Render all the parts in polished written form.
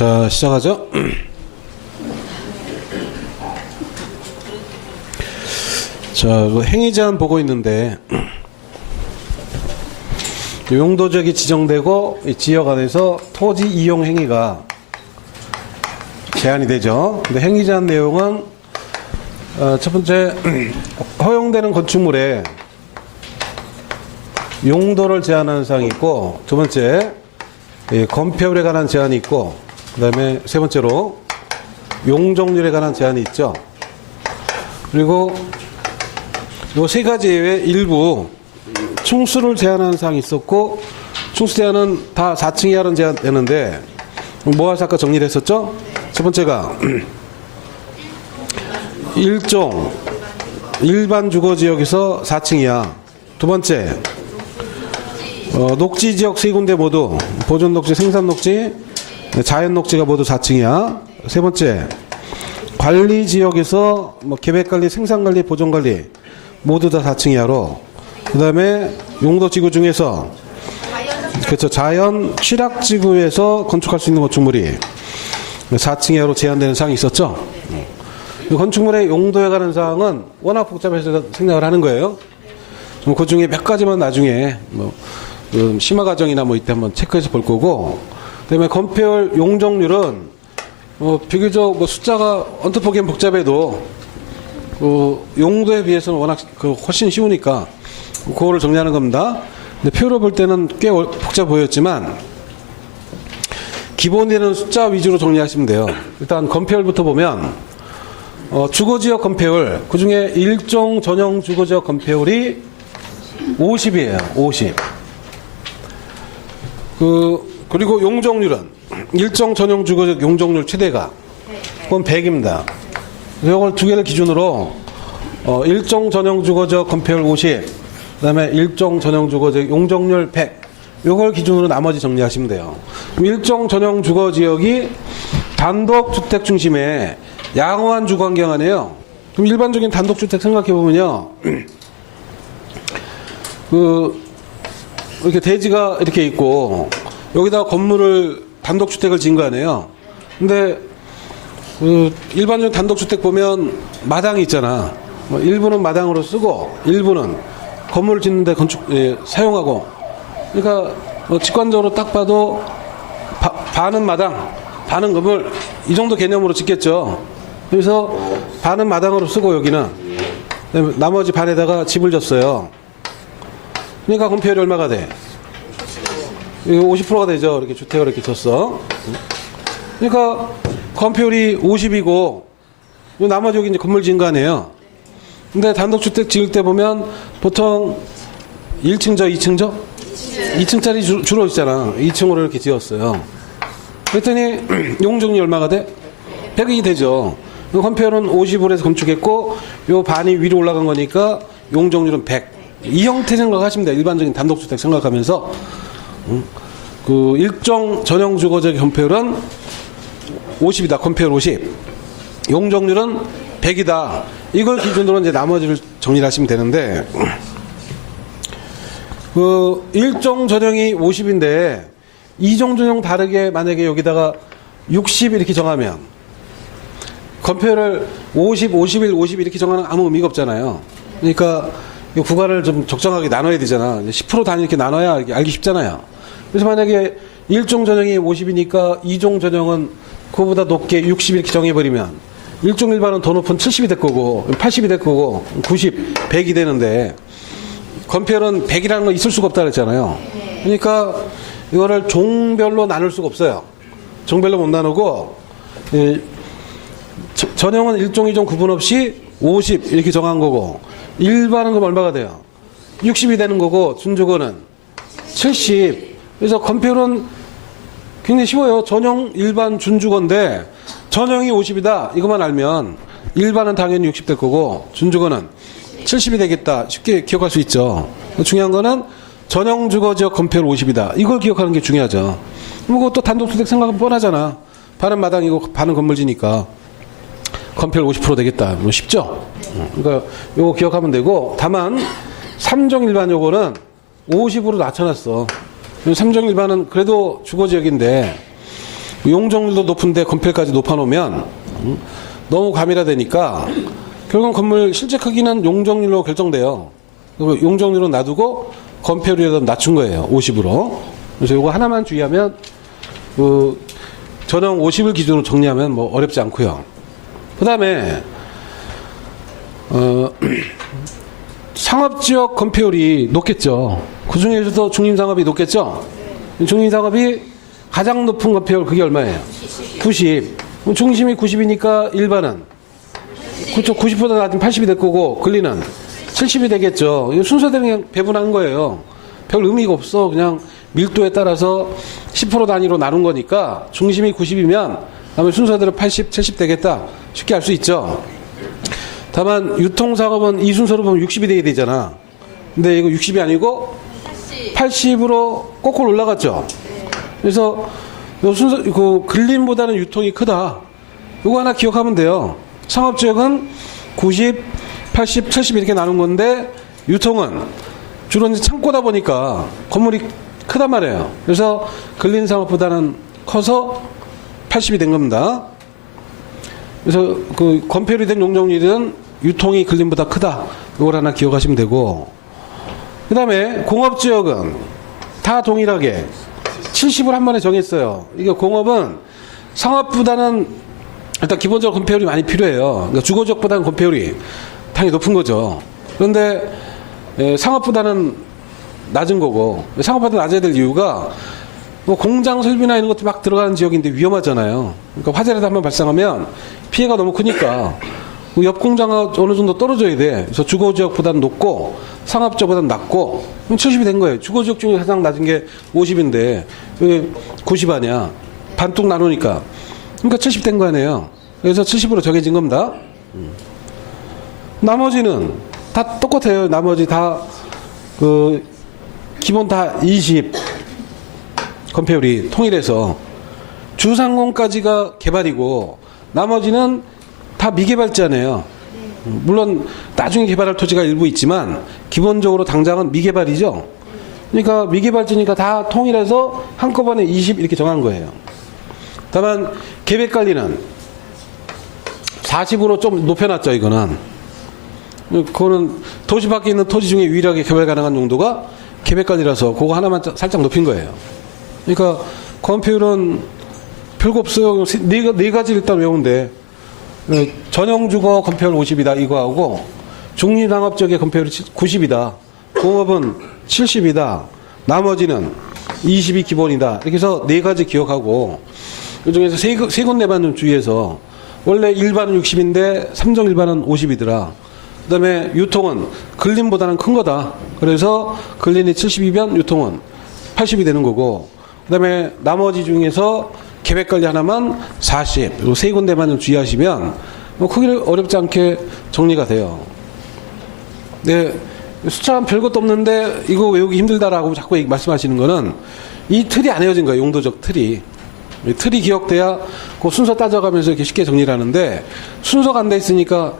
자, 시작하죠. 자, 행위 제한 보고 있는데 용도지역이 지정되고 이 지역 안에서 토지 이용 행위가 제한이 되죠. 근데 행위 제한 내용은 첫 번째 허용되는 건축물의 용도를 제한하는 사항이 있고, 두 번째 건폐율에 관한 제한이 있고, 그 다음에 세 번째로 용적률에 관한 제한이 있죠. 그리고 이 세 가지 외에 일부 충수를 제한하는 사항이 있었고, 충수 제한은 다 4층 이하는 제한되는데 뭐할 아까 정리를 했었죠. 첫 번째가 일종 일반 주거지역에서 4층 이하, 두 번째 녹지지역 세 군데 모두 보존녹지, 생산녹지, 자연녹지가 모두 4층 이하, 세 번째 관리지역에서 계획관리, 생산관리, 보존관리 모두 다 4층 이하로, 그 다음에 용도지구 중에서 그렇죠, 자연 취락지구에서 건축할 수 있는 건축물이 4층 이하로 제한되는 사항이 있었죠. 이 건축물의 용도에 관한 사항은 워낙 복잡해서 생각을 하는 거예요. 그 중에 몇 가지만 나중에 심화 과정이나 이때 한번 체크해서 볼 거고, 그다음에 건폐율, 용적률은 비교적 숫자가 언뜻 보기엔 복잡해도 용도에 비해서는 워낙 훨씬 쉬우니까 그거를 정리하는 겁니다. 근데 표로 볼 때는 꽤 복잡해 보였지만 기본에는 숫자 위주로 정리하시면 돼요. 일단 건폐율부터 보면 주거지역 건폐율, 그 중에 일종 전용 주거지역 건폐율이 50이에요. 50. 그리고 용적률은 일정 전용 주거지역 용적률 최대가 그건 100입니다. 이걸 두 개를 기준으로 일종 전용 주거지역 건폐율 50, 그다음에 일종 전용 주거지역 용적률 100, 이걸 기준으로 나머지 정리하시면 돼요. 일종 전용 주거지역이 단독주택 중심의 양호한 주거 환경 안에요. 그럼 일반적인 단독주택 생각해 보면요, 이렇게 대지가 이렇게 있고 여기다 건물을 단독주택을 지은 거 아니에요. 근데 일반적인 단독주택 보면 마당이 있잖아. 일부는 마당으로 쓰고 일부는 건물을 짓는데 사용하고. 그러니까 직관적으로 딱 봐도 반은 마당, 반은 건물, 이 정도 개념으로 짓겠죠. 그래서 반은 마당으로 쓰고 여기는 나머지 반에다가 집을 졌어요. 그러니까 건폐율이 얼마가 돼? 50%가 되죠. 이렇게 주택을 이렇게 졌어. 그러니까 건폐율이 50이고 나머지 여기 이제 건물 지은 거 아니에요. 근데 단독주택 지을 때 보면 보통 1층저, 2층저? 2층짜리 주로 있잖아. 2층으로 이렇게 지었어요. 그랬더니 용적률이 얼마가 돼? 100이 되죠. 건폐율은 50으로 해서 건축했고 요 반이 위로 올라간 거니까 용적률은 100. 이 형태 생각하시면 돼요. 일반적인 단독주택 생각하면서 일종 전용 주거지역 건폐율은 50이다. 건폐율 50. 용적률은 100이다. 이걸 기준으로 이제 나머지를 정리를 하시면 되는데, 일종 전용이 50인데 이종 전용 다르게 만약에 여기다가 60 이렇게 정하면 건폐율을 50, 51, 50 이렇게 정하는 아무 의미가 없잖아요. 그러니까 이 구간을 좀 적정하게 나눠야 되잖아. 10% 단위 이렇게 나눠야 알기 쉽잖아요. 그래서 만약에 일종 전형이 50이니까 이종 전형은 그거보다 높게 60 이렇게 정해버리면 일종 일반은 더 높은 70이 될 거고 80이 될 거고 90, 100이 되는데 건폐율은 100이라는 건 있을 수가 없다 그랬잖아요. 그러니까 이거를 종별로 나눌 수가 없어요. 종별로 못 나누고 전형은 일종, 이종 구분 없이 50 이렇게 정한 거고 일반은 그럼 얼마가 돼요? 60이 되는 거고 준주거는 70. 그래서 건폐율은 굉장히 쉬워요. 전형, 일반, 준주거인데 전형이 50이다 이것만 알면 일반은 당연히 60 될 거고 준주거는 70이 되겠다. 쉽게 기억할 수 있죠. 중요한 거는 전형 주거지역 건폐율 50이다. 이걸 기억하는 게 중요하죠. 그것도 단독주택 생각하면 뻔하잖아. 반은 마당이고 반은 건물지니까 건폐율 50% 되겠다. 쉽죠? 그러니까 요거 기억하면 되고, 다만 3종 일반 요거는 50으로 낮춰놨어. 3종 일반은 그래도 주거지역인데 용적률도 높은데 건폐율까지 높아놓으면 너무 과밀화되니까 결국은 건물 실제 크기는 용적률로 결정돼요. 그리고 용적률은 놔두고 건폐율을 낮춘 거예요. 50으로. 그래서 이거 하나만 주의하면 그 전형 50을 기준으로 정리하면 뭐 어렵지 않고요. 그 다음에 상업지역 건폐율이 높겠죠. 그 중에서도 중림상업이 높겠죠. 중림상업이 가장 높은 건폐율 그게 얼마예요? 90. 중심이 90이니까 일반은 그렇죠. 90보다 낮으면 80이 될 거고 근리는 70이 되겠죠. 이거 순서대로 그냥 배분한 거예요. 별 의미가 없어. 그냥 밀도에 따라서 10% 단위로 나눈 거니까 중심이 90이면 다음에 순서대로 80, 70 되겠다. 쉽게 알 수 있죠. 다만 유통상업은 이 순서로 보면 60이 돼야 되잖아. 근데 이거 60이 아니고 80으로 꼬꼬 올라갔죠. 그래서 요 순서 그 근림보다는 유통이 크다. 이거 하나 기억하면 돼요. 상업지역은 90, 80, 70 이렇게 나눈 건데 유통은 주로 이제 창고다 보니까 건물이 크단 말이에요. 그래서 근린상업보다는 커서 80이 된 겁니다. 그래서 그 건폐율이 된 용적률은 유통이 근린보다 크다. 이걸 하나 기억하시면 되고, 그 다음에 공업지역은 다 동일하게 70을 한 번에 정했어요. 이게 공업은 상업보다는 일단 기본적으로 건폐율이 많이 필요해요. 그러니까 주거지역보다는 건폐율이 당연히 높은 거죠. 그런데 상업보다는 낮은 거고, 상업보다 낮아야 될 이유가 뭐 공장 설비나 이런 것도 막 들어가는 지역인데 위험하잖아요. 그러니까 화재라도 한번 발생하면 피해가 너무 크니까 옆 공장은 어느 정도 떨어져야 돼. 그래서 주거지역보다는 높고 상업지역보다는 낮고, 그럼 70이 된 거예요. 주거지역 중에 가장 낮은 게 50인데 왜 90 아니야? 반뚝 나누니까. 그러니까 70 된 거 아니에요. 그래서 70으로 정해진 겁니다. 나머지는 다 똑같아요. 나머지 다 그 기본 다 20 건폐율이 통일해서 주상공까지가 개발이고 나머지는 다 미개발지잖아요. 물론 나중에 개발할 토지가 일부 있지만 기본적으로 당장은 미개발이죠. 그러니까 미개발지니까 다 통일해서 한꺼번에 20 이렇게 정한 거예요. 다만 계획관리는 40으로 좀 높여놨죠. 이거는 그거는 도시 밖에 있는 토지 중에 유일하게 개발 가능한 용도가 계획관리라서 그거 하나만 살짝 높인 거예요. 그러니까 건폐율은 별거 없어요. 네 가지 일단 외우는데 전용주거 건폐율 50이다 이거 하고 중립상업지역의 건폐율이 90이다. 공업은 70이다. 나머지는 20이 기본이다. 이렇게 해서 네 가지 기억하고 그중에서 세 군데만 좀 주의해서 원래 일반은 60인데 삼정 일반은 50이더라. 그 다음에 유통은 근린보다는 큰 거다. 그래서 근린이 70이면 유통은 80이 되는 거고 그 다음에 나머지 중에서 계획관리 하나만 40. 그리고 세 군데만 좀 주의하시면 뭐 크게 어렵지 않게 정리가 돼요. 네, 숫자는 별것도 없는데 이거 외우기 힘들다라고 자꾸 말씀하시는 거는 이 틀이 안 헤어진 거예요. 용도적 틀이. 틀이 기억돼야 그 순서 따져가면서 이렇게 쉽게 정리를 하는데 순서가 안 돼 있으니까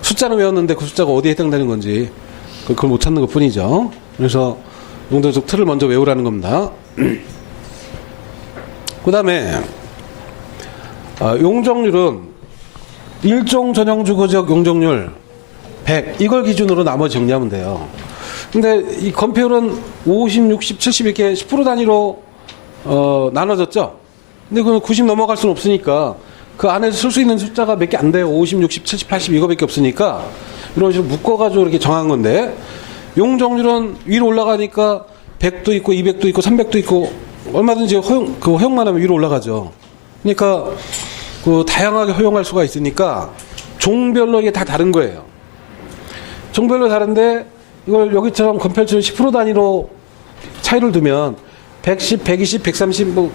숫자는 외웠는데 그 숫자가 어디에 해당되는 건지 그걸 못 찾는 것 뿐이죠. 그래서 용도적 틀을 먼저 외우라는 겁니다. 그 다음에 용적률은 일종 전용주거지역 용적률 100 이걸 기준으로 나머지 정리하면 돼요. 근데 이 건폐율은 50, 60, 70 이렇게 10% 단위로 나눠졌죠. 근데 그건 90 넘어갈 수는 없으니까 그 안에서 쓸 수 있는 숫자가 몇 개 안 돼요. 50, 60, 70, 80 이거밖에 없으니까 이런 식으로 묶어가지고 이렇게 정한 건데 용적률은 위로 올라가니까 100도 있고 200도 있고 300도 있고 얼마든지 허용만 하면 위로 올라가죠. 그러니까 그 다양하게 허용할 수가 있으니까 종별로 이게 다 다른 거예요. 종별로 다른데 이걸 여기처럼 건폐율 10% 단위로 차이를 두면 110, 120, 130, 뭐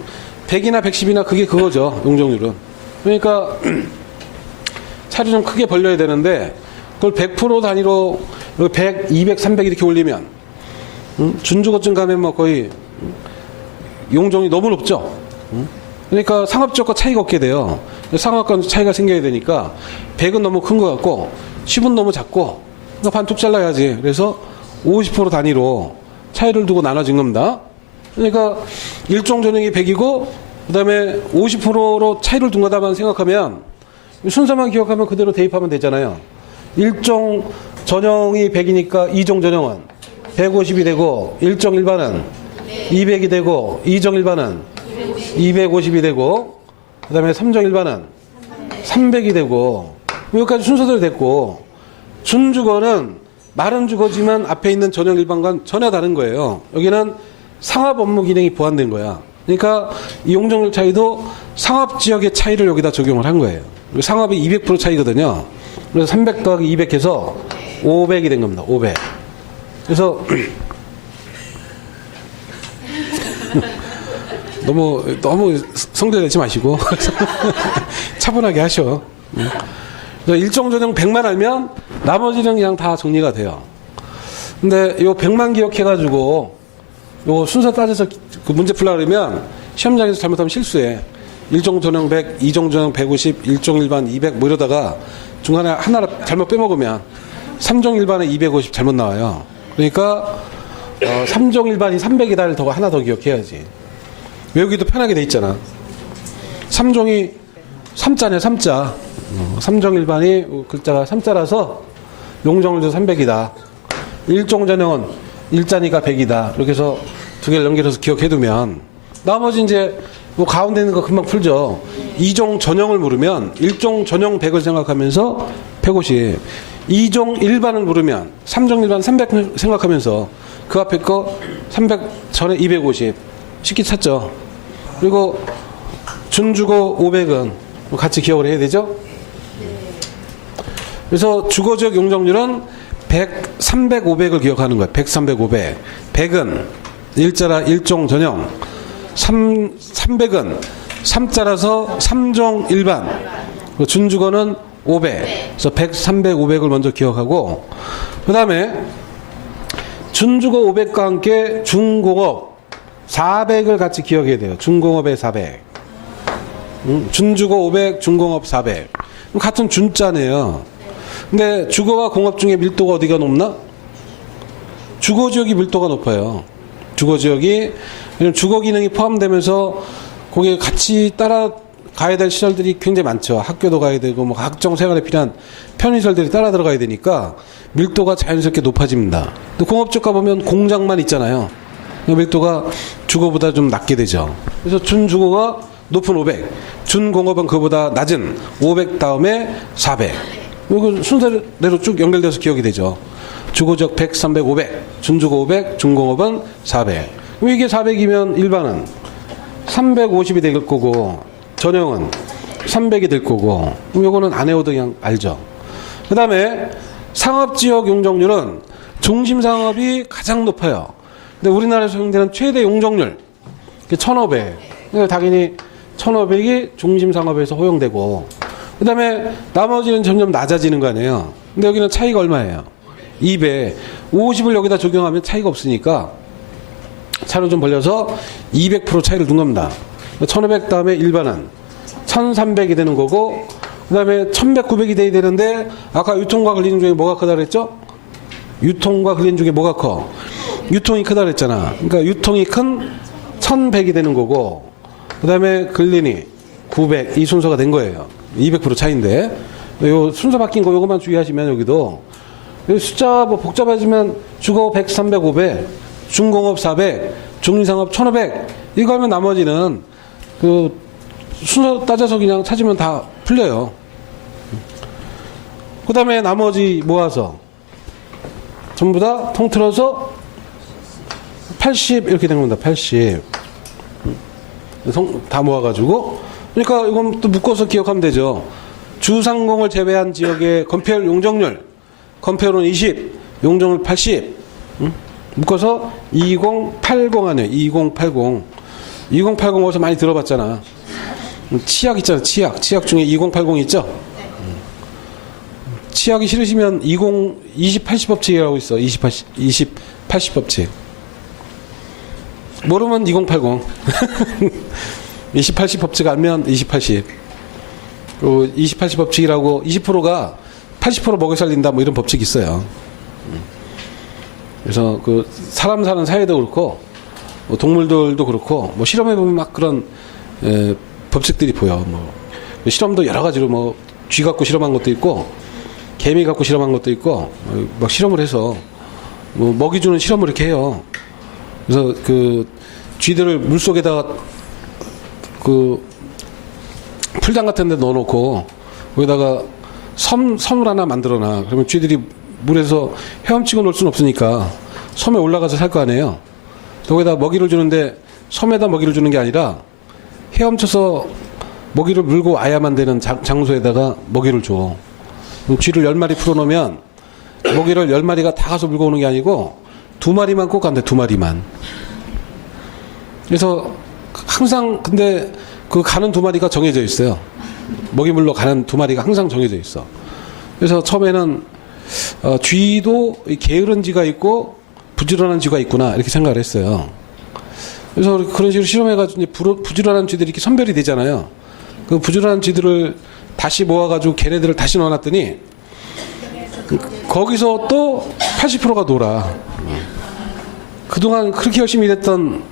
100이나 110이나 그게 그거죠. 용적률은. 그러니까 차를 좀 크게 벌려야 되는데 그걸 100% 단위로 100, 200, 300 이렇게 올리면 준주거증 가면 뭐 거의 용적률이 너무 높죠. 그러니까 상업지역과 차이가 없게 돼요. 상업과 차이가 생겨야 되니까 100은 너무 큰 것 같고 10은 너무 작고 그러니까 반뚝 잘라야지. 그래서 50% 단위로 차이를 두고 나눠진 겁니다. 그러니까 일종 전용이 100이고 그 다음에 50%로 차이를 둔 거다만 생각하면 순서만 기억하면 그대로 대입하면 되잖아요. 1종 전형이 100이니까 2종 전형은 150이 되고 1종 일반은 200이 되고 2종 일반은 250이 되고 그 다음에 3종 일반은 300이 되고 여기까지 순서대로 됐고 준주거는 말은 주거지만 앞에 있는 전형 일반과는 전혀 다른 거예요. 여기는 상합 업무 기능이 보완된 거야. 그러니까 이 용적률 차이도 상합 지역의 차이를 여기다 적용을 한 거예요. 상합이 200% 차이거든요. 그래서 300 더하기 200 해서 500이 된 겁니다. 500. 그래서 너무 성질 내지 마시고 차분하게 하셔. 그래서 일정 전형 100만 알면 나머지는 그냥 다 정리가 돼요. 근데 요 100만 기억해가지고 요 순서 따져서 그 문제 풀라 그러면 시험장에서 잘못하면 실수해. 1종 전형 100, 2종 전형 150, 1종 일반 200 뭐 이러다가 중간에 하나 잘못 빼먹으면 3종 일반에 250 잘못 나와요. 그러니까 3종 일반이 300이다를 더 하나 더 기억해야지. 외우기도 편하게 돼 있잖아. 3종이 3자네 3자. 3종 일반이 글자가 3자라서 용적률도 300이다. 1종 전형은 1자니까 100이다. 이렇게 해서 두 개를 연결해서 기억해두면 나머지 이제 뭐 가운데 있는 거 금방 풀죠. 2종 전형을 물으면 1종 전형 100을 생각하면서 150. 2종 일반을 물으면 3종 일반 300 생각하면서 그 앞에 거 300 전에 250. 쉽게 찾죠. 그리고 준주거 500은 같이 기억을 해야 되죠. 그래서 주거지역 용적률은 100, 300, 500을 기억하는 거예요. 100, 300, 500. 100은 1자라 1종 전형. 300은 3자라서 3종 일반. 준주거는 500. 그래서 100, 300, 500을 먼저 기억하고 그 다음에 준주거 500과 함께 중공업 400을 같이 기억해야 돼요. 중공업의 400. 준주거 500, 중공업 400. 같은 준자네요. 근데 주거와 공업 중에 밀도가 어디가 높나? 주거지역이 밀도가 높아요. 주거지역이 주거 기능이 포함되면서 거기에 같이 따라가야 될 시설들이 굉장히 많죠. 학교도 가야 되고 뭐 각종 생활에 필요한 편의시설들이 따라 들어가야 되니까 밀도가 자연스럽게 높아집니다. 또 공업 쪽 가보면 공장만 있잖아요. 밀도가 주거보다 좀 낮게 되죠. 그래서 준주거가 높은 500, 준공업은 그보다 낮은 500 다음에 400. 이거 순서대로 쭉 연결돼서 기억이 되죠. 주거지역 100, 300, 500, 준주거 500, 준공업은 400. 그럼 이게 400이면 일반은 350이 될 거고 전형은 300이 될 거고 그럼 이거는 안 외워도 그냥 알죠. 그 다음에 상업지역 용적률은 중심상업이 가장 높아요. 근데 우리나라에서 사용되는 최대 용적률 1500. 그러니까 당연히 1500이 중심상업에서 허용되고 그 다음에 나머지는 점점 낮아지는 거 아니에요. 근데 여기는 차이가 얼마예요? 200. 50을 여기다 적용하면 차이가 없으니까 차를 좀 벌려서 200% 차이를 둔 겁니다. 1500 다음에 일반은 1300이 되는 거고 그 다음에 1100, 900이 돼야 되는데 아까 유통과 근린 중에 뭐가 크다 그랬죠? 유통과 근린 중에 뭐가 커? 유통이 크다 그랬잖아. 그러니까 유통이 큰 1100이 되는 거고 그 다음에 근린이 900 이 순서가 된 거예요. 200% 차이인데 요 순서 바뀐 거 요것만 주의하시면 여기도 숫자 뭐 복잡해지면 주거 100, 300, 500 중공업 400 중리상업 1500 이거 하면 나머지는 그 순서 따져서 그냥 찾으면 다 풀려요. 그 다음에 나머지 모아서 전부 다 통틀어서 80 이렇게 된 겁니다. 80 다 모아가지고 그러니까 이건 또 묶어서 기억하면 되죠. 주상공을 제외한 지역의 건폐율 용적률 건폐율은 20 용적률 80 묶어서 2080 하네요. 2080 2080 어디서 많이 들어봤잖아. 치약 있잖아. 치약 중에 2080 있죠. 치약이 싫으시면 2080 법칙이라고 있어. 2080 법칙 모르면 2080 2080 법칙 알면 2080 그리고 2080 법칙이라고 20%가 80% 먹여 살린다 뭐 이런 법칙이 있어요. 그래서 그 사람 사는 사회도 그렇고 뭐 동물들도 그렇고 뭐 실험해보면 막 그런 법칙들이 보여. 뭐 실험도 여러 가지로 뭐 쥐 갖고 실험한 것도 있고 개미 갖고 실험한 것도 있고 막 실험을 해서 뭐 먹이 주는 실험을 이렇게 해요. 그래서 그 쥐들을 물 속에다가 그 풀장 같은 데 넣어놓고 거기다가 섬을 하나 만들어놔. 그러면 쥐들이 물에서 헤엄치고 놀 수는 없으니까 섬에 올라가서 살 거 아니에요. 거기다 먹이를 주는데 섬에다 먹이를 주는 게 아니라 헤엄쳐서 먹이를 물고 와야만 되는 장소에다가 먹이를 줘. 쥐를 10마리 풀어놓으면 먹이를 10마리가 다 가서 물고 오는 게 아니고 2마리만 꼭 간대. 2마리만. 그래서 항상 근데 그 가는 2마리가 정해져 있어요. 먹이 물러 가는 2마리가 항상 정해져 있어. 그래서 처음에는 쥐도 게으른 쥐가 있고 부지런한 쥐가 있구나 이렇게 생각을 했어요. 그래서 그런 식으로 실험해가지고 이제 부지런한 쥐들이 이렇게 선별이 되잖아요. 그 부지런한 쥐들을 다시 모아가지고 걔네들을 다시 넣어놨더니 거기서 또 80%가 놀아. 그동안 그렇게 열심히 일했던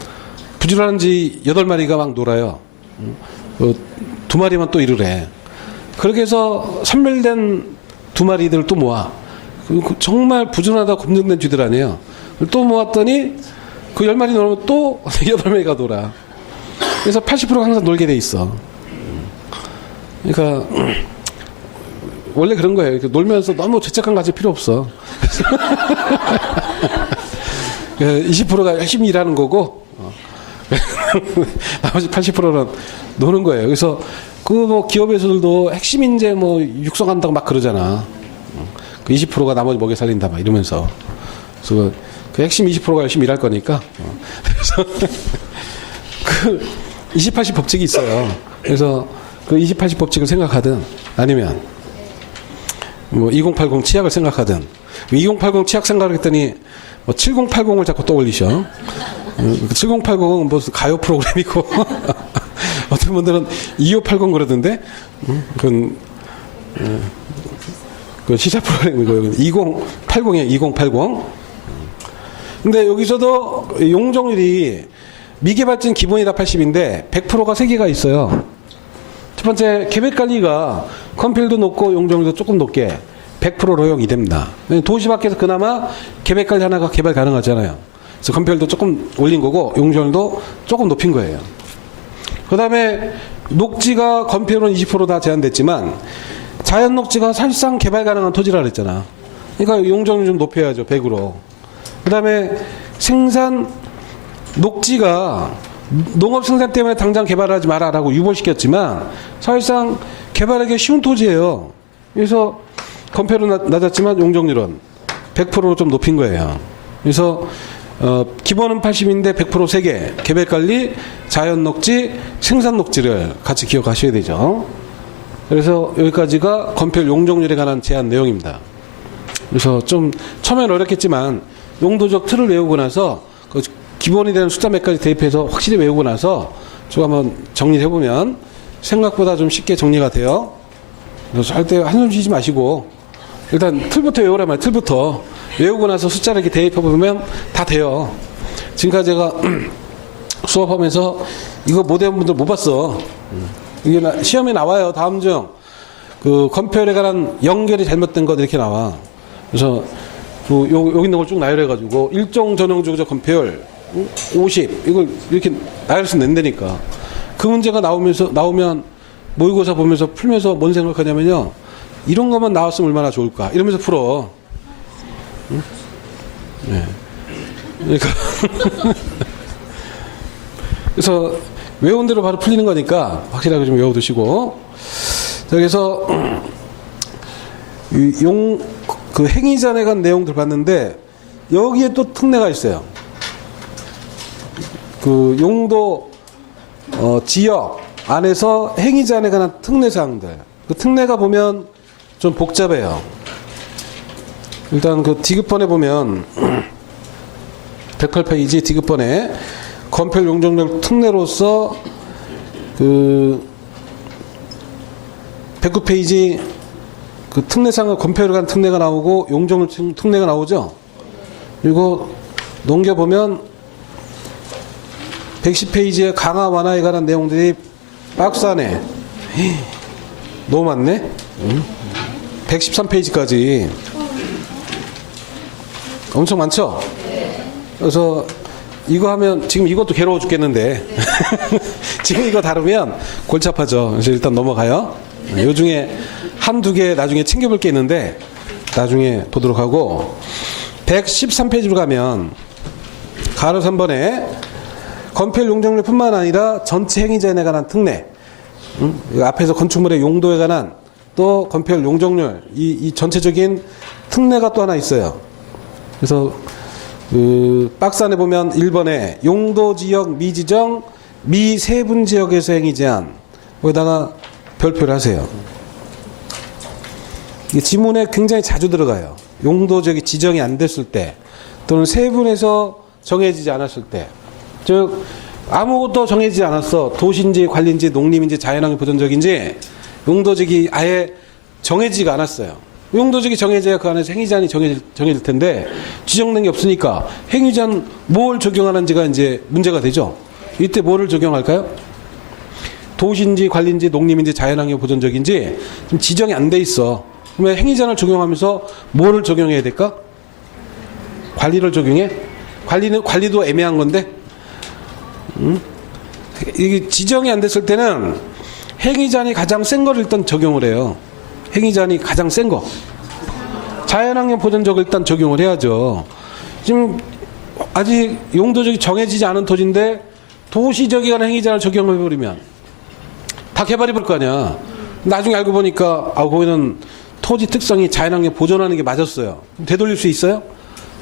부지런한 쥐 8마리가 막 놀아요. 2마리만 또 일을 해. 그렇게 해서 선별된 2마리들을 또 모아. 정말 부지런하다 검증된 쥐들 아니에요. 또 모았더니 그 10마리 놀면 또 8마리가 놀아. 그래서 80%가 항상 놀게 돼 있어. 그러니까 원래 그런 거예요. 놀면서 너무 죄책감 가질 필요 없어. 20%가 열심히 일하는 거고 나머지 80%는 노는 거예요. 그래서 그 뭐 기업에서도 핵심 인재 뭐 육성한다고 막 그러잖아. 그 20%가 나머지 먹여 살린다 막 이러면서. 그래서 그 핵심 20%가 열심히 일할 거니까. 그래서 그 2080 법칙이 있어요. 그래서 그 2080 법칙을 생각하든 아니면 뭐 2080 치약을 생각하든 2080 치약 생각을 했더니 뭐 7080을 자꾸 떠올리셔. 7080은 무슨 가요 프로그램이고 어떤 분들은 2580 그러던데 그건 그 시사 프로그램이고 2080이에요. 2080. 근데 여기서도 용적률이 미개발진 기본이 다 80인데 100%가 3개가 있어요. 첫 번째 계획관리가 컴필도 높고 용적률도 조금 높게 100%로 허용이 됩니다. 도시 밖에서 그나마 계획관리 하나가 개발 가능하잖아요. 그래서 컴필도 조금 올린 거고 용적률도 조금 높인 거예요. 그 다음에 녹지가 건폐율은 20%다 제한됐지만 자연 녹지가 사실상 개발 가능한 토지라 그랬잖아. 그러니까 용적률 좀 높여야죠. 100으로. 그 다음에 생산 녹지가 농업 생산 때문에 당장 개발하지 마라라고 유보시켰지만 사실상 개발하기 쉬운 토지예요. 그래서 건폐율은 낮았지만 용적률은 100%로 좀 높인 거예요. 그래서 기본은 80인데 100% 3개, 계획관리, 자연녹지, 생산녹지를 같이 기억하셔야 되죠. 그래서 여기까지가 건폐율 용적률에 관한 제한 내용입니다. 그래서 좀 처음엔 어렵겠지만 용도적 틀을 외우고 나서 그 기본이 되는 숫자 몇 가지 대입해서 확실히 외우고 나서 좀 한번 정리를 해보면 생각보다 좀 쉽게 정리가 돼요. 그래서 할 때 한숨 쉬지 마시고 일단 틀부터 외우란 말이에요. 틀부터 외우고 나서 숫자를 이렇게 대입해보면 다 돼요. 지금까지 제가 수업하면서 이거 못 외운 분들 못 봤어. 이게 시험에 나와요. 다음 중 그 건폐율에 관한 연결이 잘못된 것 이렇게 나와. 그래서 그 여기 있는 걸 쭉 나열해가지고 일종 전형주기적 건폐율 50 이걸 이렇게 나열해서 낸다니까. 그 문제가 나오면 모의고사 보면서 풀면서 뭔 생각하냐면요. 이런 것만 나왔으면 얼마나 좋을까 이러면서 풀어. 응? 네. 그러니까 그래서 외운 대로 바로 풀리는 거니까 확실하게 좀 외워두시고. 그래서 그 행위잔에 관한 내용들 봤는데 여기에 또 특례가 있어요. 그 용도 지역 안에서 행위잔에 관한 특례사항들. 그 특례가 보면 좀 복잡해요. 일단 그 디귿번에 보면 108페이지 디귿번에 건폐율 용적률 특례로서 그 109페이지 그 특례상의 건폐율에 관한 특례가 나오고 용적률 특례가 나오죠. 그리고 넘겨보면 110페이지의 강화 완화에 관한 내용들이 박스 안에 너무 많네. 113페이지까지 엄청 많죠. 그래서 이거 하면 지금 이것도 괴로워 죽겠는데 지금 이거 다루면 골치 아파져. 그래서 일단 넘어가요. 요 중에 한두 개 나중에 챙겨볼 게 있는데 나중에 보도록 하고, 113페이지로 가면 가로 3번에 건폐율 용적률뿐만 아니라 전체 행위자에 관한 특례, 앞에서 건축물의 용도에 관한 또 건폐율 용적률, 이 전체적인 특례가 또 하나 있어요. 그래서 그 박스 안에 보면 1번에 용도지역 미지정 미세분지역에서 행위제한, 거기다가 별표를 하세요. 이게 지문에 굉장히 자주 들어가요. 용도지역이 지정이 안 됐을 때, 또는 세분에서 정해지지 않았을 때, 즉 아무것도 정해지지 않았어. 도시인지 관리인지 농림인지 자연환경 보전적인지 용도지역이 아예 정해지지가 않았어요. 용도지역이 정해져야 그 안에서 행위제한이 정해질 텐데 지정된 게 없으니까 행위제한 뭘 적용하는지가 이제 문제가 되죠. 이때 뭐를 적용할까요? 도시인지 관리인지 농림인지 자연환경 보전적인지 지금 지정이 안 돼 있어. 그러면 행위제한을 적용하면서 뭐를 적용해야 될까? 관리를 적용해? 관리도 애매한 건데, 이게 지정이 안 됐을 때는 행위제한이 가장 센 거를 일단 적용을 해요. 행위제한이 가장 센 거. 자연환경 보전적을 일단 적용을 해야죠. 지금 아직 용도적이 정해지지 않은 토지인데 도시적에 관한 행위제한을 적용해버리면 다 개발해볼 거 아니야. 나중에 알고 보니까 거기는 토지 특성이 자연환경 보존하는 게 맞았어요. 되돌릴 수 있어요?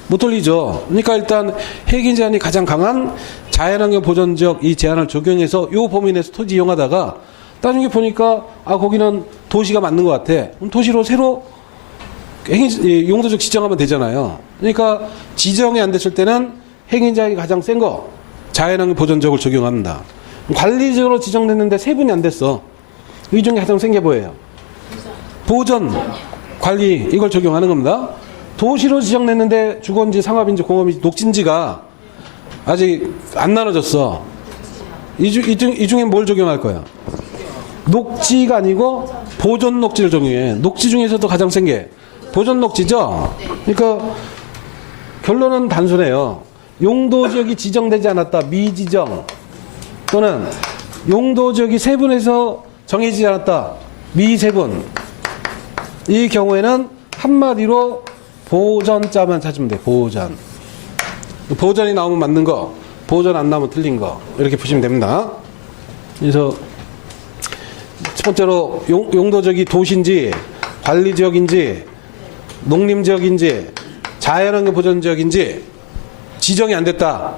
못 돌리죠. 그러니까 일단 행위제한이 가장 강한 자연환경 보전적 이 제한을 적용해서 이 범위 내에서 토지 이용하다가 나중에 보니까 거기는 도시가 맞는 것 같아. 그럼 도시로 새로 용도적 지정하면 되잖아요. 그러니까 지정이 안 됐을 때는 행위제한이 가장 센 거 자연환경 보전적을 적용합니다. 관리적으로 지정됐는데 세분이 안 됐어. 이 중에 가장 센 게 뭐예요? 보전, 관리, 이걸 적용하는 겁니다. 도시로 지정됐는데 주거인지 상업인지 공업인지 녹진지가 아직 안 나눠졌어. 이 중에 뭘 적용할 거야? 녹지가 아니고 보존 녹지를 적용해. 녹지 중에서도 가장 센 게 보존 녹지죠. 그러니까 결론은 단순해요. 용도지역이 지정되지 않았다, 미지정, 또는 용도지역이 세분에서 정해지지 않았다, 미세분, 이 경우에는 한마디로 보전자만 찾으면 돼. 보전이 나오면 맞는 거, 보전 안 나오면 틀린 거, 이렇게 보시면 됩니다. 그래서 첫 번째로 용도지역이 도시인지 관리지역인지 농림지역인지 자연환경 보전지역인지 지정이 안 됐다.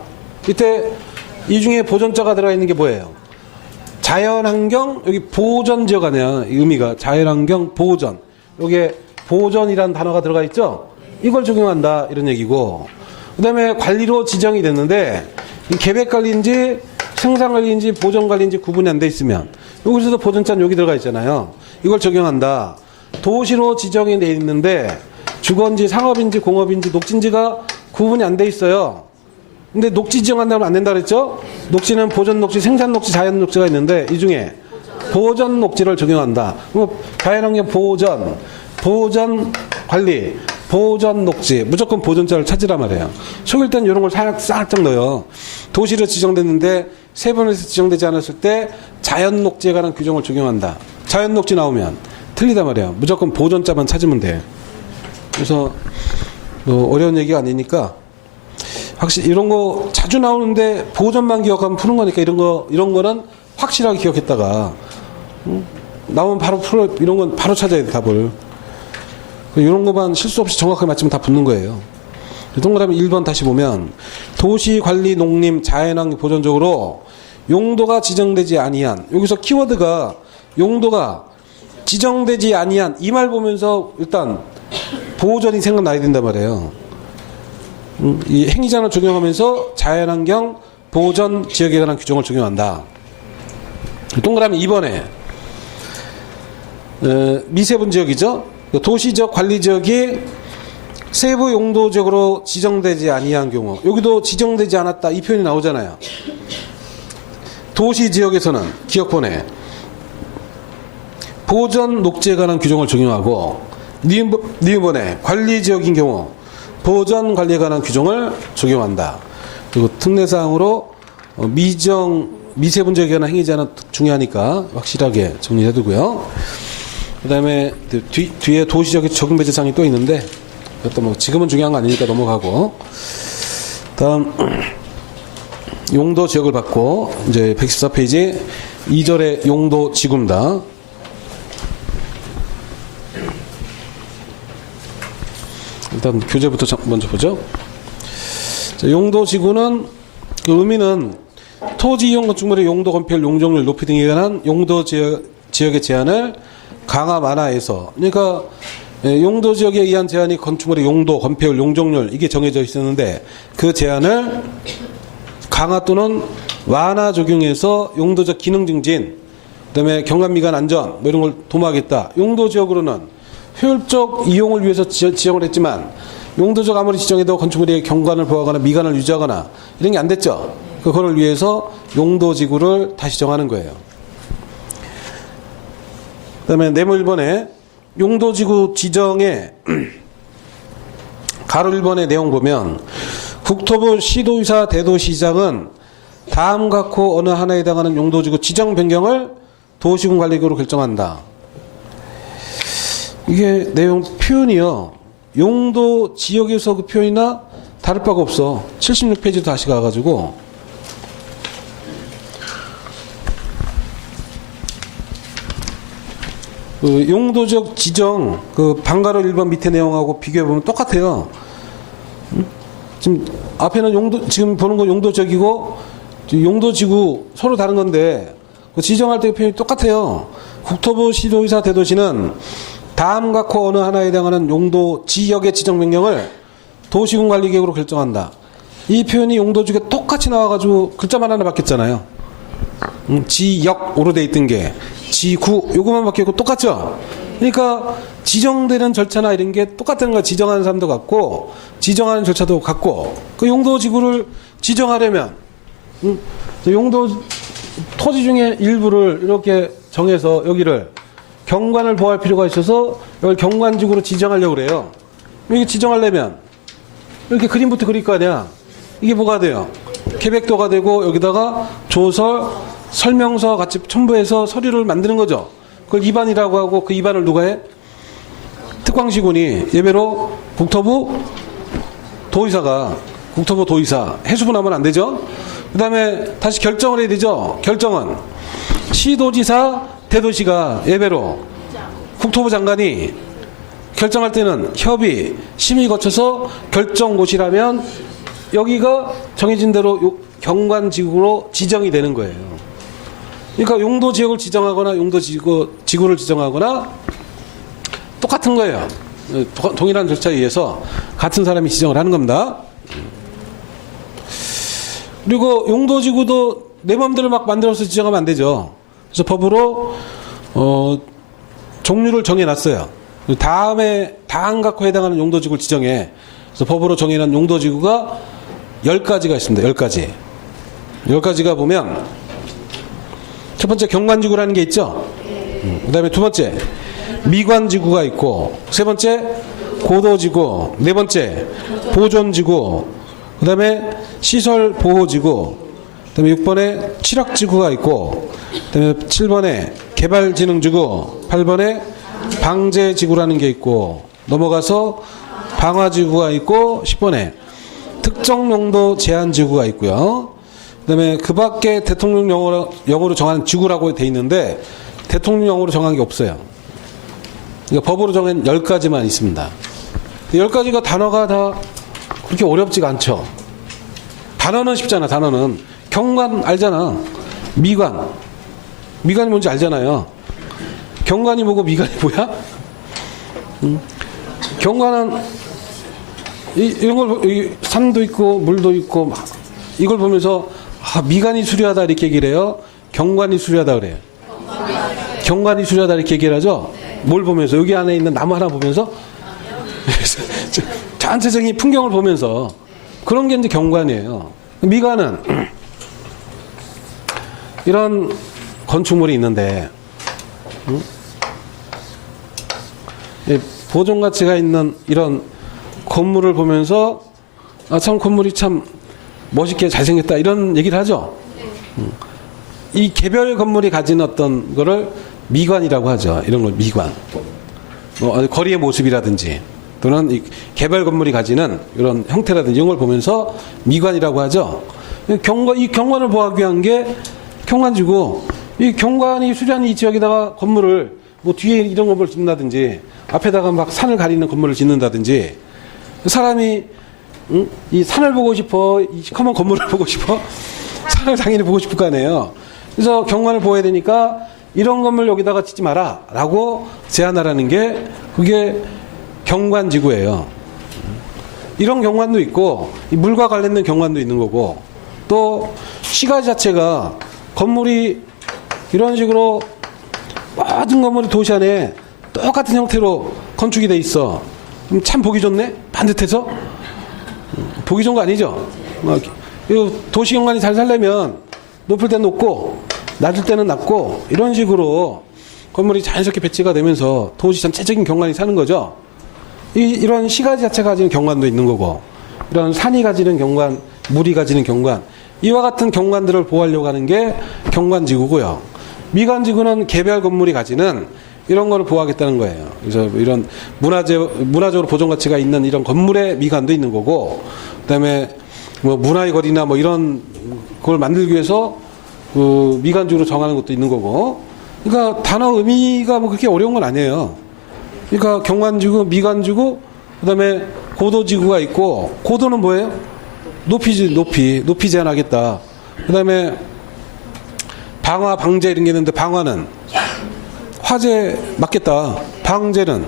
이때 이 중에 보전자가 들어가 있는 게 뭐예요? 자연환경, 여기 보전지역 아니야. 의미가 자연환경 보전, 여기에 보전이라는 단어가 들어가 있죠. 이걸 적용한다, 이런 얘기고, 그 다음에 관리로 지정이 됐는데 이 계획관리인지 생산관리인지 보전관리인지 구분이 안 돼 있으면, 여기서도 보전자는 여기 들어가 있잖아요. 이걸 적용한다. 도시로 지정이 돼 있는데 주거인지 상업인지 공업인지 녹진지가 구분이 안 돼 있어요. 근데 녹지 지정한다면 안 된다 그랬죠? 녹지는 보전 녹지, 생산 녹지, 자연 녹지가 있는데 이 중에 보전 녹지를 적용한다. 그럼 자연환경 보전 관리, 보전 녹지, 무조건 보전자를 찾으란 말이에요. 속일 땐 이런 걸 살짝 넣어요. 도시로 지정됐는데 세분에서 지정되지 않았을 때 자연 녹지에 관한 규정을 적용한다. 자연 녹지 나오면 틀리단 말이에요. 무조건 보전자만 찾으면 돼. 그래서 어려운 얘기가 아니니까 확실히 이런 거 자주 나오는데 보전만 기억하면 푸는 거니까 이런 거는 확실하게 기억했다가 나오면 바로 풀어. 이런 건 바로 찾아야 돼, 답을. 이런 것만 실수 없이 정확하게 맞추면 다 붙는 거예요. 동그라미 1번 다시 보면 도시 관리 농림 자연환경 보전적으로 용도가 지정되지 아니한, 여기서 키워드가 용도가 지정되지 아니한, 이 말 보면서 일단 보전이 생각나야 된단 말이에요. 이 행위제한을 적용하면서 자연환경 보전 지역에 관한 규정을 적용한다. 동그라미 2번에 미세분 지역이죠. 도시적 관리지역이 세부 용도적으로 지정되지 아니한 경우, 여기도 지정되지 않았다, 이 표현이 나오잖아요. 도시지역에서는 기억본에 보전 녹지에 관한 규정을 적용하고 니은번에 관리지역인 경우 보전 관리에 관한 규정을 적용한다. 그리고 특례사항으로 미세분지역에 관한 행위 제한은 중요하니까 확실하게 정리해두고요. 그 다음에 뒤에 도시적인 적응배제사항이 또 있는데 이것도 뭐 지금은 중요한 거 아니니까 넘어가고, 다음 용도 지역을 받고 이제 114페이지 2절의 용도 지구입니다. 일단 교재부터 먼저 보죠. 자, 용도 지구는 그 의미는 토지 이용 건축물의 용도 건폐율, 용적률 높이 등에 관한 용도 지역의 제한을 강화 완화해서, 그러니까 용도 지역에 의한 제한이 건축물의 용도, 건폐율, 용적률 이게 정해져 있었는데 그 제한을 강화 또는 완화 적용해서 용도적 기능 증진, 그다음에 경관 미관 안전 뭐 이런 걸 도모하겠다. 용도 지역으로는 효율적 이용을 위해서 지정을 했지만 용도적 아무리 지정해도 건축물의 경관을 보호하거나 미관을 유지하거나 이런 게 안 됐죠. 그거를 위해서 용도 지구를 다시 정하는 거예요. 그다음에 네모 1번에 용도 지구 지정의 가로 1번의 내용 보면 국토부 시도의사 대도시장은 다음 각호 어느 하나에 해당하는 용도지구 지정 변경을 도시군 관리구로 결정한다. 이게 내용 표현이요. 용도 지역에서 그 표현이나 다를 바가 없어. 76페이지 다시 가가지고 그 용도적 지정 그 방가로 1번 밑에 내용하고 비교해 보면 똑같아요. 지금 앞에는 지금 보는 건 용도적이고 용도지구 서로 다른 건데 그 지정할 때 표현이 똑같아요. 국토부 시도의사 대도시는 다음 각호 어느 하나에 해당하는 용도 지역의 지정 변경을 도시군 관리계획으로 결정한다. 이 표현이 용도지구에 똑같이 나와가지고 글자만 하나 바뀌었잖아요. 지역으로 돼 있던 게 지구 요것만 바뀌고 똑같죠. 그러니까 지정되는 절차나 이런 게 똑같은 거. 지정하는 사람도 같고 지정하는 절차도 같고 그 용도지구를 지정하려면 용도 토지 중에 일부를 이렇게 정해서 여기를 경관을 보호할 필요가 있어서 여기 경관지구로 지정하려고 그래요. 이게 지정하려면 이렇게 그림부터 그릴 거 아니야. 이게 뭐가 돼요? 계획도가 되고 여기다가 조서, 설명서 같이 첨부해서 서류를 만드는 거죠. 그걸 입안이라고 하고 그 입안을 누가 해? 특광시군이 예배로 국토부 도의사가 국토부 도의사 해수부 나면 안 되죠. 그 다음에 다시 결정을 해야 되죠. 결정은 시도지사 대도시가 예배로 국토부 장관이 결정할 때는 협의 심의 거쳐서 결정고시라면 여기가 정해진 대로 경관지구로 지정이 되는 거예요. 그러니까 용도지역을 지정하거나 용도지구를 지정하거나 똑같은 거예요. 동일한 절차에 의해서 같은 사람이 지정을 하는 겁니다. 그리고 용도지구도 내 마음대로 막 만들어서 지정하면 안 되죠. 그래서 법으로 종류를 정해놨어요. 다음에 다음 각호에 해당하는 용도지구를 지정해. 그래서 법으로 정해놓은 용도지구가 10가지가 있습니다. 10가지. 10가지가 보면 첫 번째 경관지구라는 게 있죠. 그 다음에 두 번째 미관지구가 있고, 세 번째 고도지구, 네 번째 보존지구, 그 다음에 시설보호지구, 그 다음에 6번에 칠학지구가 있고, 그 다음에 7번에 개발진흥지구, 8번에 방제지구라는 게 있고, 넘어가서 방화지구가 있고, 10번에 특정용도 제한지구가 있고요. 그 다음에 그 밖에 대통령령으로 정한 지구라고 돼 있는데 대통령령으로 정한 게 없어요. 그러니까 법으로 정한 10가지만 있습니다. 10가지가 단어가 다 그렇게 어렵지가 않죠. 단어는 쉽잖아. 단어는 경관 알잖아. 미관이 뭔지 알잖아요. 경관이 뭐고 미관이 뭐야? 경관은 이런 걸 산도 있고 물도 있고 이걸 보면서 미관이 수려하다 이렇게 얘기를 해요. 경관이 수려하다 그래요. 경관이 수려하다 이렇게 얘기를 하죠. 뭘 보면서? 여기 안에 있는 나무 하나 보면서 전체적인 풍경을 보면서 그런 게 이제 경관이에요. 미관은 이런 건축물이 있는데 보존 가치가 있는 이런 건물을 보면서 참 건물이 참 멋있게 잘생겼다 이런 얘기를 하죠. 이 개별 건물이 가진 어떤 거를 미관이라고 하죠. 이런 걸 미관. 뭐 거리의 모습이라든지 또는 이 개별 건물이 가지는 이런 형태라든지 이런 걸 보면서 미관이라고 하죠. 이 경관을 보호하기 위한 게 경관지고, 이 경관이 수려한 이 지역에다가 건물을 뭐 뒤에 이런 건물을 짓는다든지 앞에다가 막 산을 가리는 건물을 짓는다든지, 사람이 이 산을 보고 싶어, 이 시커먼 건물을 보고 싶어, 산을 당연히 보고 싶을 거 아니에요. 그래서 경관을 보호해야 되니까 이런 건물 여기다가 짓지 마라 라고 제안하라는 게 그게 경관지구예요. 이런 경관도 있고 이 물과 관련된 경관도 있는 거고, 또 시가 자체가 건물이 이런 식으로 모든 건물이 도시 안에 똑같은 형태로 건축이 돼 있어. 그럼 참 보기 좋네? 반듯해서? 보기 좋은 거 아니죠? 도시 경관이 잘 살려면 높을 때는 높고 낮을 때는 낮고 이런 식으로 건물이 자연스럽게 배치가 되면서 도시 전체적인 경관이 사는 거죠. 이런 시가 자체가 가지는 경관도 있는 거고, 이런 산이 가지는 경관, 물이 가지는 경관, 이와 같은 경관들을 보호하려고 하는 게 경관지구고요. 미관지구는 개별 건물이 가지는 이런 거를 보호하겠다는 거예요. 그래서 이런 문화적으로 보존 가치가 있는 이런 건물의 미관도 있는 거고, 그다음에 뭐 문화의 거리나 뭐 이런 걸 만들기 위해서 그 미관지구로 정하는 것도 있는 거고. 그러니까 단어 의미가 뭐 그렇게 어려운 건 아니에요. 그러니까 경관지구, 미관지구, 그다음에 고도지구가 있고, 고도는 뭐예요? 높이 제한하겠다. 그다음에 방화, 방제 이런 게 있는데, 방화는 화재 막겠다. 방제는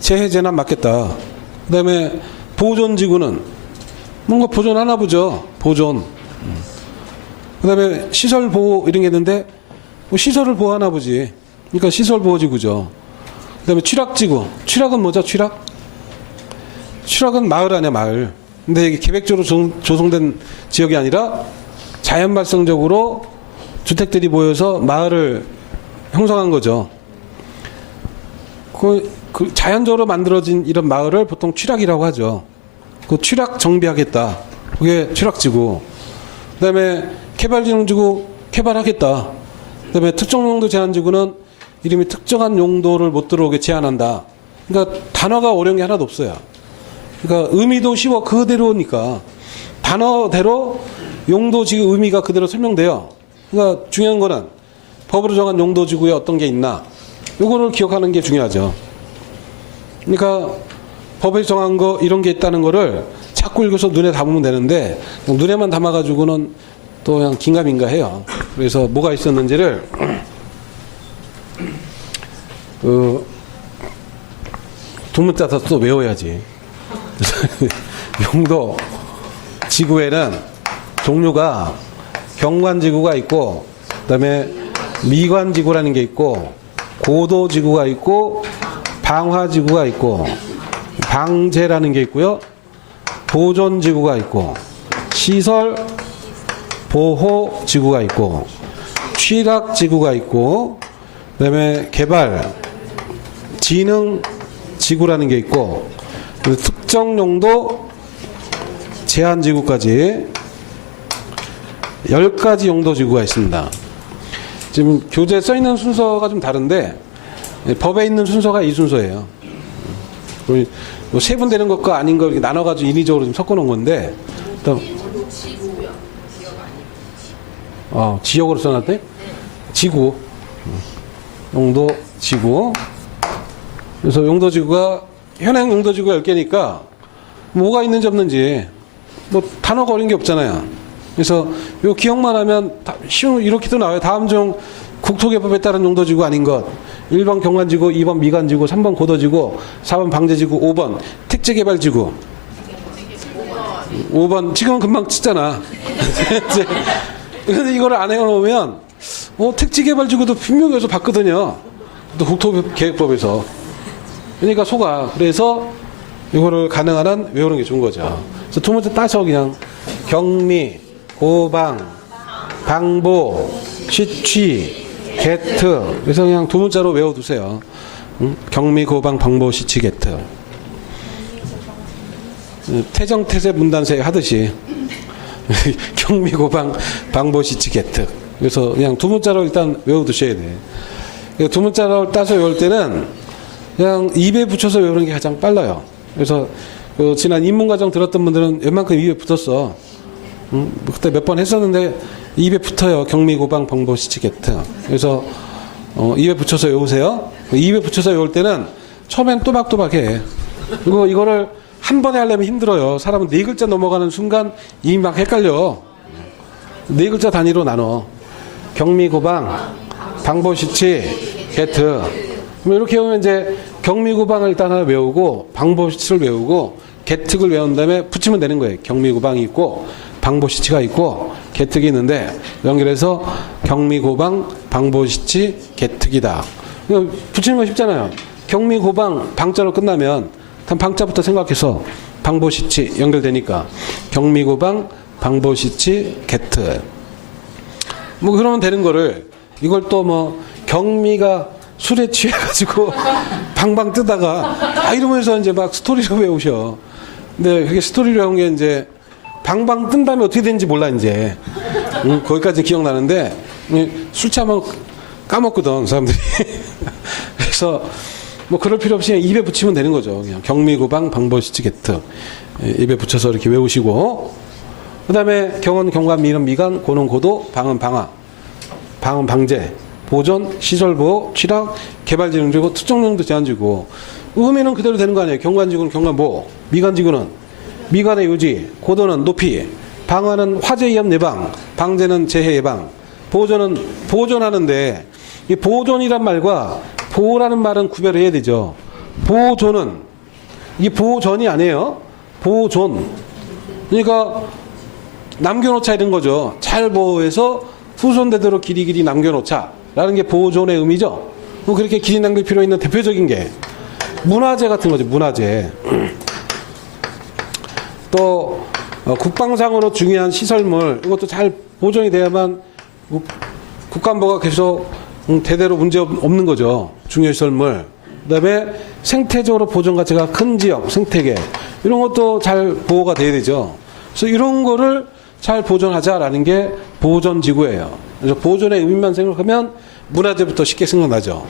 재해 재난 막겠다. 그다음에 보존지구는 뭔가 보존하나 보죠. 보존. 그다음에 시설 보호 이런 게 있는데 뭐 시설을 보호하나 보지. 그러니까 시설 보호지구죠. 그다음에 취락지구. 취락은 뭐죠? 취락은 마을 아니야, 마을. 근데 이게 계획적으로 조성된 지역이 아니라 자연 발생적으로 주택들이 모여서 마을을 형성한 거죠. 그 자연적으로 만들어진 이런 마을을 보통 취락이라고 하죠. 그 취락 정비하겠다. 그게 취락지구. 그다음에 개발진흥지구 개발하겠다. 그다음에 특정 용도 제한지구는 이름이 특정한 용도를 못 들어오게 제한한다. 그러니까 단어가 어려운 게 하나도 없어요. 그러니까 의미도 쉬워. 그대로니까 단어대로 용도지구 의미가 그대로 설명돼요. 그러니까 중요한 거는 법으로 정한 용도지구에 어떤 게 있나, 요거를 기억하는 게 중요하죠. 그러니까 법에 정한 거 이런 게 있다는 거를 자꾸 읽어서 눈에 담으면 되는데, 눈에만 담아가지고는 또 그냥 긴가민가 해요. 그래서 뭐가 있었는지를 두문 짜서 또 외워야지. 용도 지구에는 종류가 경관지구가 있고, 그다음에 미관지구라는 게 있고, 고도지구가 있고, 방화지구가 있고, 방제라는 게 있고요, 보존지구가 있고, 시설 보호지구가 있고, 취락지구가 있고, 그다음에 개발 진흥지구라는 게 있고, 특정 용도 제한지구까지 10가지 용도지구가 있습니다. 지금 교재에 써있는 순서가 좀 다른데 법에 있는 순서가 이 순서예요. 뭐 세분되는 것과 아닌 걸 나눠가지고 인위적으로 좀 섞어놓은 건데, 또 지역으로 써놨대? 지구. 용도지구. 그래서 용도지구가 현행 용도지구가 10개니까 뭐가 있는지 없는지 뭐 단어가 어려운 게 없잖아요. 그래서 요 기억만 하면 쉬운 이렇게도 나와요. 다음 중 국토개법에 따른 용도지구 아닌 것. 1번 경관지구, 2번 미관지구, 3번 고도지구, 4번 방제지구, 5번 택지개발지구. 5번 지금은 금방 치잖아. 근데 이거를 안 해놓으면 택지개발지구도 분명히 여기서 봤거든요. 또 국토계획법에서. 그러니까 속아. 그래서 이거를 가능한 한 외우는 게 좋은 거죠. 그래서 두 번째 따서 그냥 경미, 고방, 방보, 취취, 개트. 그래서 그냥 두 문자로 외워두세요. 경미, 고방, 방보, 시치, 개특. 태정, 태세, 문단세 하듯이 경미, 고방, 방보, 시치, 개특. 그래서 그냥 두 문자로 일단 외워두셔야 돼. 두 문자로 따서 외울 때는 그냥 입에 붙여서 외우는 게 가장 빨라요. 그래서 지난 입문과정 들었던 분들은 웬만큼 입에 붙었어. 그때 몇 번 했었는데 입에 붙어요. 경미, 고방, 방보, 시치, 개특. 그래서 입에 붙여서 외우세요. 입에 붙여서 외울 때는 처음엔 또박또박해. 그리고 이거를 한 번에 하려면 힘들어요. 사람은 네 글자 넘어가는 순간 이미 막 헷갈려. 네 글자 단위로 나눠. 경미, 고방, 방보, 시치, 개특. 이렇게 외우면 이제 경미, 고방을 일단 하나 외우고 방보, 시치를 외우고 개특을 외운 다음에 붙이면 되는 거예요. 경미, 고방이 있고 방보, 시치가 있고 개특이 있는데 연결해서 경미, 고방, 방보, 시치, 개특이다. 붙이는 거 쉽잖아요. 경미, 고방, 방자로 끝나면 방자부터 생각해서 방보, 시치 연결되니까 경미, 고방, 방보, 시치, 개특. 뭐 그러면 되는 거를 이걸 또 뭐 경미가 술에 취해가지고 방방 뜨다가 이러면서 이제 막 스토리로 외우셔. 근데 그게 스토리로 외운 게 이제 방방 뜬 다음에 어떻게 되는지 몰라 이제. 거기까지 기억나는데 술 취하면 까먹거든 사람들이. 그래서 뭐 그럴 필요 없이 그냥 입에 붙이면 되는 거죠. 그냥 경미, 고방, 방보, 시치, 개특 입에 붙여서 이렇게 외우시고, 그 다음에 경원, 경관, 미는 미관, 고는 고도, 방은 방화, 방은 방제, 보존, 시설보호, 취락, 개발지능지구, 특정용도 제한지구. 의미는 그대로 되는 거 아니에요. 경관지구는 경관보호, 미관지구는 미관의 유지, 고도는 높이, 방화는 화재 위험 예방, 방제는 재해 예방, 보존은 보존하는데, 이 보존이란 말과 보호라는 말은 구별을 해야 되죠. 보존은 이게 보존이 아니에요. 보존. 그러니까 남겨놓자 이런 거죠. 잘 보호해서 후손대대로 길이길이 남겨놓자라는 게 보존의 의미죠. 그렇게 길이 남길 필요 있는 대표적인 게 문화재 같은 거죠. 문화재. 또 국방상으로 중요한 시설물, 이것도 잘 보존이 돼야만 국가안보가 계속 대대로 문제 없는 거죠. 중요시설물. 그 다음에 생태적으로 보존 가치가 큰 지역, 생태계, 이런 것도 잘 보호가 돼야 되죠. 그래서 이런 거를 잘 보존하자라는 게 보존지구예요. 그래서 보존의 의미만 생각하면 문화재부터 쉽게 생각나죠.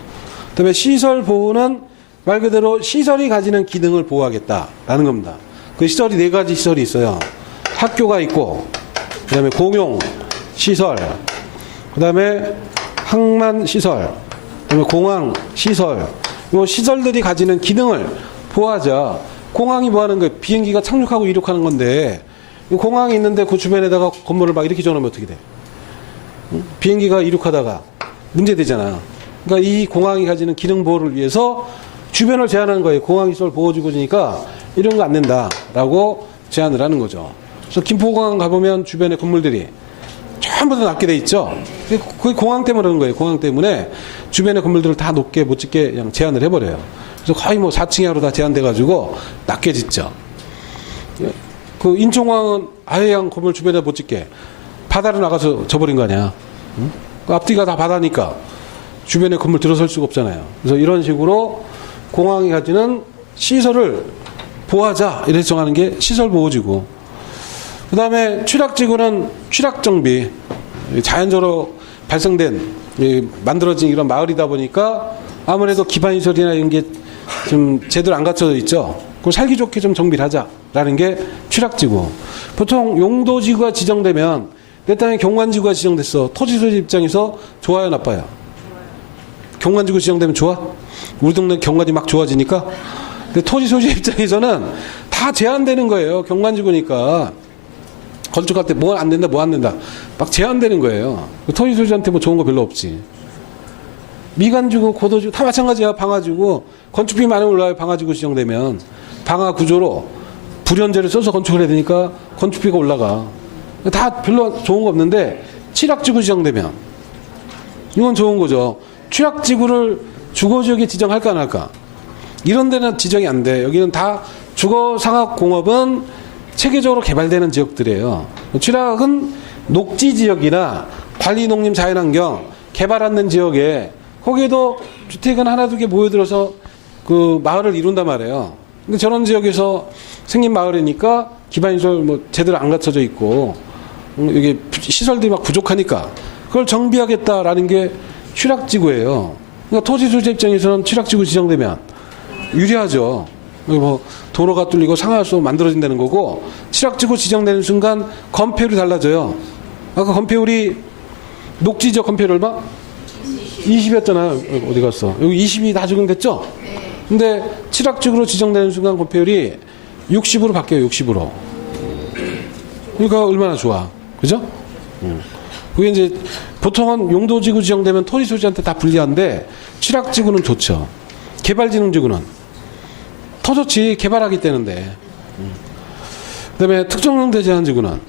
그 다음에 시설 보호는 말 그대로 시설이 가지는 기능을 보호하겠다라는 겁니다. 그 시설이 네 가지 시설이 있어요. 학교가 있고, 그 다음에 공용 시설, 그 다음에 항만 시설, 그다음에 공항 시설, 이 시설들이 가지는 기능을 보호하자. 공항이 뭐 하는 거예요? 비행기가 착륙하고 이륙하는 건데, 공항이 있는데 그 주변에다가 건물을 막 이렇게 지어놓으면 어떻게 돼? 비행기가 이륙하다가 문제 되잖아. 그러니까 이 공항이 가지는 기능 보호를 위해서 주변을 제한하는 거예요. 공항시설 보호지구니까 이런 거 안 된다라고 제한을 하는 거죠. 그래서 김포공항 가보면 주변에 건물들이 전부 다 낮게 돼 있죠. 그게 공항 때문에 그런 거예요. 공항 때문에 주변의 건물들을 다 높게 못 짓게 그냥 제한을 해버려요. 그래서 거의 뭐 4층 이하로 다 제한돼가지고 낮게 짓죠. 그 인천공항은 아예 그냥 건물 주변에 못 짓게 바다로 나가서 져버린 거 아니야. 응? 그 앞뒤가 다 바다니까 주변에 건물 들어설 수가 없잖아요. 그래서 이런 식으로 공항이 가지는 시설을 보호하자 이래서 정하는 게 시설보호지구. 그 다음에 취락지구는 취락정비, 자연적으로 발생된 만들어진 이런 마을이다 보니까 아무래도 기반시설이나 이런 게 좀 제대로 안 갖춰져 있죠. 그걸 살기 좋게 좀 정비를 하자라는 게 취락지구. 보통 용도지구가 지정되면 내 땅에 경관지구가 지정됐어. 토지소유자 입장에서 좋아요, 나빠요? 경관지구 지정되면 좋아? 우리 동네 경관이 막 좋아지니까. 근데 토지소유자 입장에서는 다 제한되는 거예요. 경관지구니까. 건축할 때 뭐 안 된다, 뭐 안 된다. 막 제한되는 거예요. 토지소유자한테 뭐 좋은 거 별로 없지. 미관지구, 고도지구 다 마찬가지야. 방화지구. 건축비 많이 올라요. 방화지구 지정되면. 방화 구조로 불연제를 써서 건축을 해야 되니까 건축비가 올라가. 다 별로 좋은 거 없는데 취락지구 지정되면 이건 좋은 거죠. 취락지구를 주거지역에 지정할까 안 할까? 이런 데는 지정이 안 돼. 여기는 다 주거상업공업은 체계적으로 개발되는 지역들이에요. 취락은 녹지지역이나 관리농림 자연환경 개발 안 된 지역에 거기에도 주택은 하나 두 개 모여들어서 그 마을을 이룬단 말이에요. 근데 저런 지역에서 생긴 마을이니까 기반시설 뭐 제대로 안 갖춰져 있고 이게 시설들이 막 부족하니까 그걸 정비하겠다라는 게 취락지구예요. 그러니까 토지소유자 입장에서는 취락지구 지정되면 유리하죠. 뭐 도로가 뚫리고 상하수 만들어진다는 거고 취락지구 지정되는 순간 건폐율이 달라져요. 아까 건폐율이 녹지적 건폐율 얼마? 20이었잖아요. 어디 갔어? 여기 20이 다 적용됐죠? 근데 취락지구로 지정되는 순간 건폐율이 60으로 바뀌어요. 60으로. 그러니까 얼마나 좋아. 그죠? 그게 이제 보통은 용도지구 지정되면 토지 소유자한테 다 불리한데 취락지구는 좋죠. 개발진흥지구는 더 좋지. 개발하기 때문에. 그다음에 특정용도 제한지구는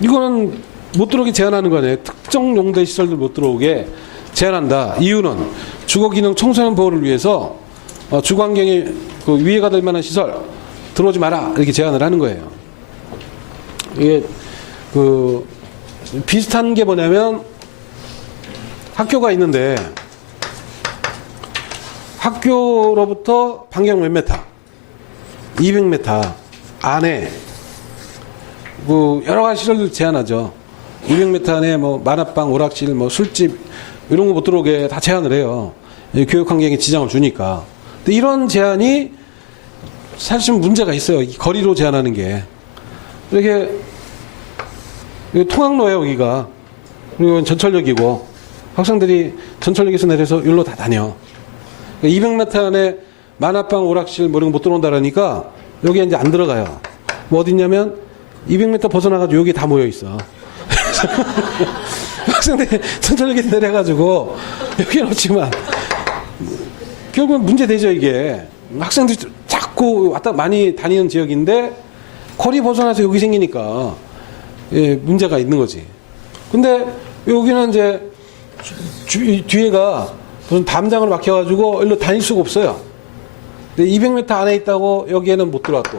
이거는 못 들어오게 제한하는 거네. 특정 용도 시설들 못 들어오게 제한한다. 이유는 주거기능 청소년 보호를 위해서 주거환경에 그 위해가 될 만한 시설 들어오지 마라 이렇게 제한을 하는 거예요. 이게 그 비슷한 게 뭐냐면 학교가 있는데 학교로부터 반경 몇 메타? 200m 안에 그 여러 가지 시설들 제한하죠. 200m 안에 뭐 만화방, 오락실, 뭐 술집 이런 거 못 들어오게 다 제한을 해요. 교육 환경에 지장을 주니까. 근데 이런 제한이 사실 문제가 있어요. 이 거리로 제한하는 게 이렇게 통학로예요 여기가. 그리고 전철역이고 학생들이 전철역에서 내려서 여기로 다 다녀. 200m 안에 만화방, 오락실 뭐 이런 거 못 들어온다라니까 여기에 이제 안 들어가요. 뭐 어디 있냐면 200m 벗어나가지고 여기 다 모여 있어. 학생들이 전철역에 내려가지고 여기 놓지만 결국은 문제되죠 이게. 학생들이 자꾸 왔다 많이 다니는 지역인데 거리 벗어나서 여기 생기니까 예, 문제가 있는 거지. 근데 여기는 이제 뒤에가 무슨 담장으로 막혀가지고 일로 다닐 수가 없어요. 근데 200m 안에 있다고 여기에는 못 들어왔고